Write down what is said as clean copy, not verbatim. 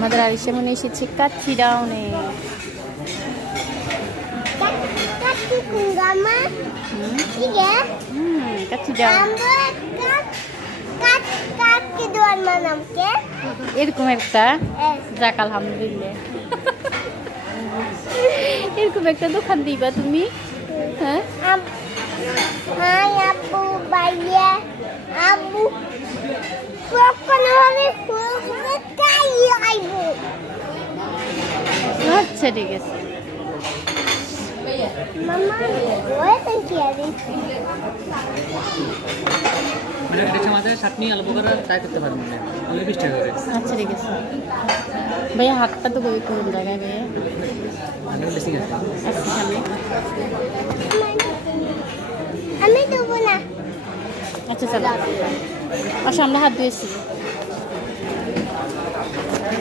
আমাদের আরিশা মনে এসেছে কাচ্চি ডাউনে। কাচ্চি ডাউন এরকম একটা, যাক আলহামদুলিল্লাহ। এরকম একটা দোকান দিবা তুমি? হ্যাঁ আব্বু ভাইয়া আব্বু আচ্ছা ঠিক আছে। চাটনি আলু বোখারা ট্রাই করতে পারেন, 20 টাকা করে। আচ্ছা ঠিক আছে ভাইয়া, হাতটা তো বই কোন জায়গায় ভাইয়া? ড্রেসিং আছে। আচ্ছা সামনে। আমি দেবো না। আচ্ছা চলো, আর সামনে হাত ধুয়েছি।